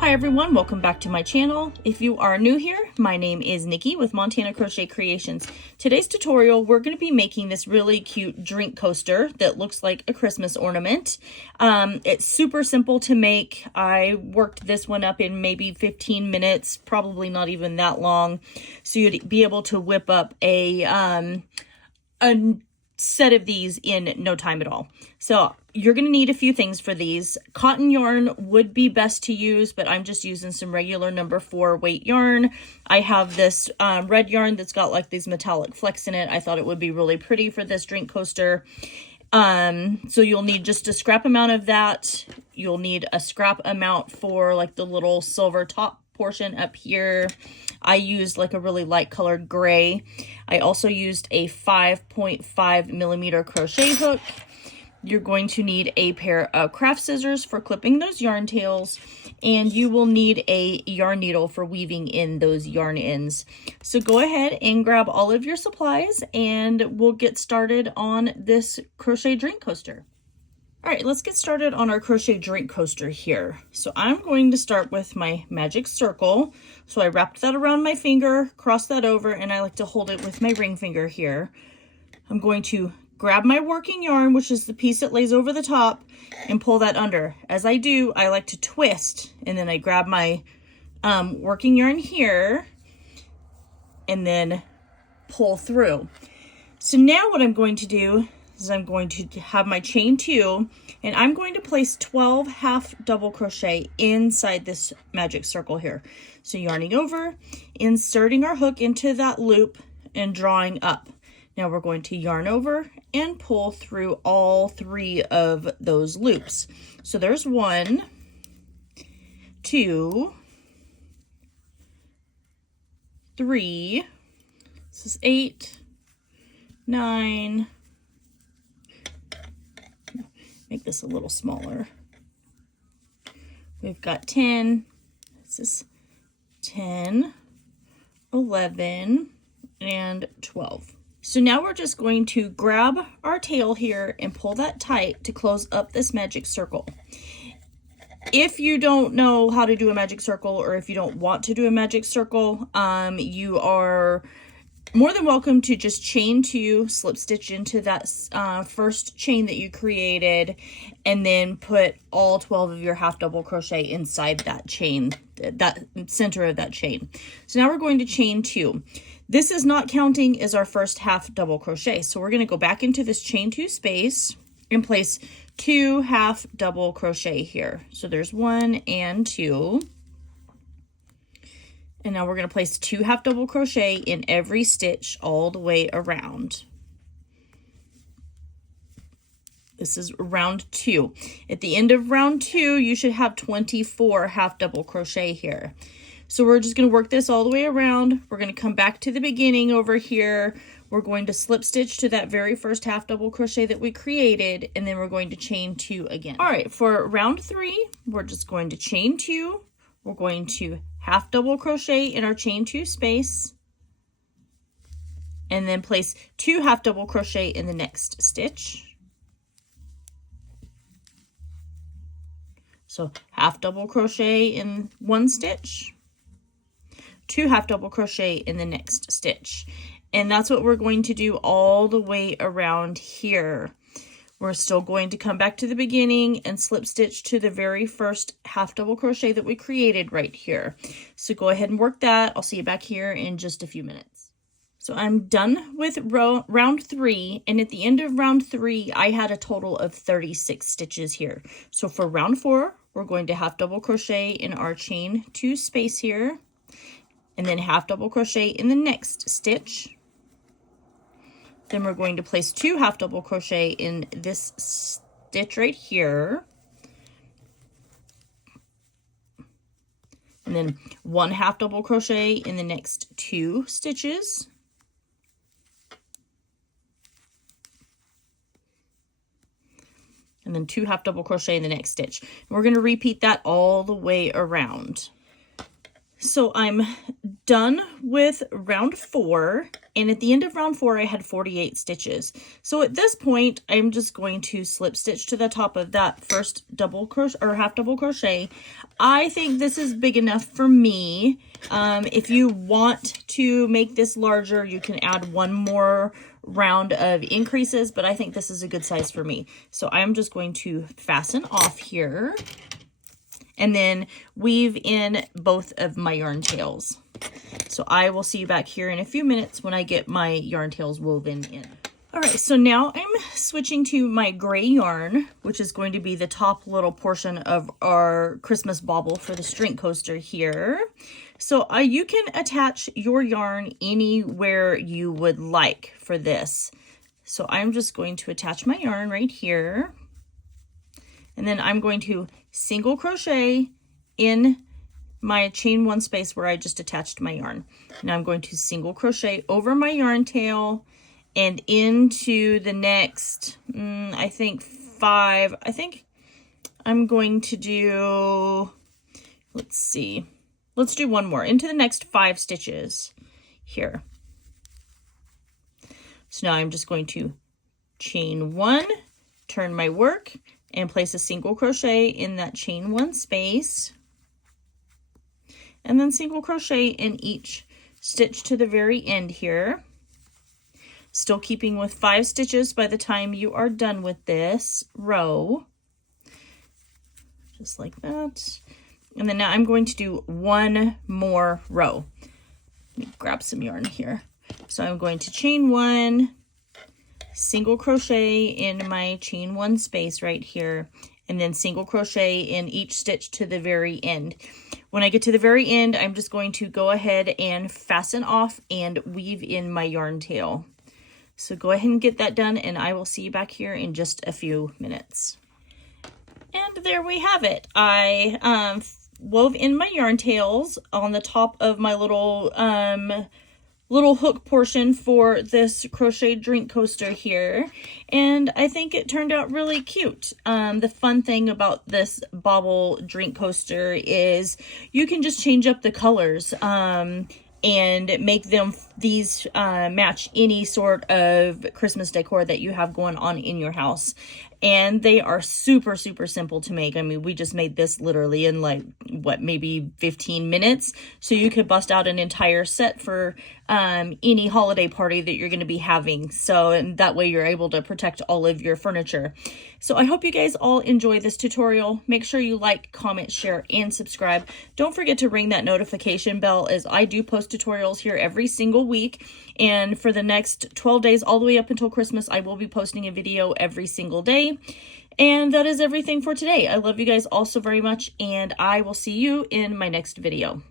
Hi everyone, welcome back to my channel. If you are new here, my name is Nikki with Montana Crochet Creations. Today's tutorial, we're going to be making this really cute drink coaster that looks like a Christmas ornament. It's super simple to make. I worked this one up in maybe 15 minutes, probably not even that long. So you'd be able to whip up a set of these in no time at all. So you're going to need a few things for these. Cotton yarn would be best to use, but I'm just using some regular number 4 weight yarn. I have this red yarn that's got like these metallic flecks in it. I thought it would be really pretty for this drink coaster. So you'll need just a scrap amount of that. You'll need a scrap amount for like the little silver top portion up here. I used like a really light colored gray. I also used a 5.5 millimeter crochet hook. You're going to need a pair of craft scissors for clipping those yarn tails, and you will need a yarn needle for weaving in those yarn ends. So go ahead and grab all of your supplies and we'll get started on this crochet drink coaster. All right, let's get started on our crochet drink coaster here. So I'm going to start with my magic circle. So I wrapped that around my finger, crossed that over, and I like to hold it with my ring finger here. I'm going to grab my working yarn, which is the piece that lays over the top, and pull that under. As I do, I like to twist, and then I grab my working yarn here, and then pull through. So now what I'm going to do is I'm going to have my chain 2, and I'm going to place 12 half double crochet inside this magic circle here. So yarning over, inserting our hook into that loop, and drawing up. Now we're going to yarn over and pull through all 3 of those loops. So there's 1, 2, 3, this is 8, 9, make this a little smaller. We've got 10, this is 10, 11, and 12. So now we're just going to grab our tail here and pull that tight to close up this magic circle. If you don't know how to do a magic circle, or if you don't want to do a magic circle, you are more than welcome to just chain 2, slip stitch into that first chain that you created, and then put all 12 of your half double crochet inside that chain, that center of that chain. So now we're going to chain 2. This is not counting as our first half double crochet. So we're going to go back into this chain 2 space and place 2 half double crochet here. So there's 1 and 2. And now we're going to place 2 half double crochet in every stitch all the way around. This is round 2. At the end of round 2, you should have 24 half double crochet here. So we're just going to work this all the way around. We're going to come back to the beginning over here. We're going to slip stitch to that very first half double crochet that we created, and then we're going to chain 2 again. All right, for round 3, we're just going to chain 2. We're going to half double crochet in our chain 2 space, and then place 2 half double crochet in the next stitch. So half double crochet in one stitch, 2 half double crochet in the next stitch. And that's what we're going to do all the way around here. We're still going to come back to the beginning and slip stitch to the very first half double crochet that we created right here. So go ahead and work that. I'll see you back here in just a few minutes. So I'm done with round 3, and at the end of round 3, I had a total of 36 stitches here. So for round 4, we're going to half double crochet in our chain 2 space here, and then half double crochet in the next stitch. Then we're going to place 2 half double crochet in this stitch right here, and then 1 half double crochet in the next 2 stitches, and then 2 half double crochet in the next stitch. And we're going to repeat that all the way around. So I'm done with round 4, and at the end of round 4 I had 48 stitches. So at this point I'm just going to slip stitch to the top of that first double crochet or half double crochet. I think this is big enough for me. If you want to make this larger, you can add one more round of increases, but I think this is a good size for me. So I'm just going to fasten off here and then weave in both of my yarn tails. So I will see you back here in a few minutes when I get my yarn tails woven in. All right, so now I'm switching to my gray yarn, which is going to be the top little portion of our Christmas bauble for the drink coaster here. So you can attach your yarn anywhere you would like for this. So I'm just going to attach my yarn right here. And then I'm going to single crochet in my chain 1 space where I just attached my yarn. Now I'm going to single crochet over my yarn tail and into the next, I think 5. I think I'm going to do, let's see. Let's do one more, into the next 5 stitches here. So now I'm just going to chain 1, turn my work, and place a single crochet in that chain 1 space. And then single crochet in each stitch to the very end here. Still keeping with 5 stitches by the time you are done with this row. Just like that. And then now I'm going to do one more row. Let me grab some yarn here. So I'm going to chain 1, single crochet in my chain 1 space right here, and then single crochet in each stitch to the very end. When I get to the very end, I'm just going to go ahead and fasten off and weave in my yarn tail. So go ahead and get that done, and I will see you back here in just a few minutes. And there we have it. I wove in my yarn tails on the top of my little hook portion for this crochet drink coaster here, and I think it turned out really cute. The fun thing about this bauble drink coaster is you can just change up the colors and make them match any sort of Christmas decor that you have going on in your house. And they are super, super simple to make. I mean, we just made this literally in like, what, maybe 15 minutes. So you could bust out an entire set for any holiday party that you're going to be having. So, and that way you're able to protect all of your furniture. So I hope you guys all enjoy this tutorial. Make sure you like, comment, share, and subscribe. Don't forget to ring that notification bell, as I do post tutorials here every single week. And for the next 12 days, all the way up until Christmas, I will be posting a video every single day. And that is everything for today. I love you guys all so very much, and I will see you in my next video.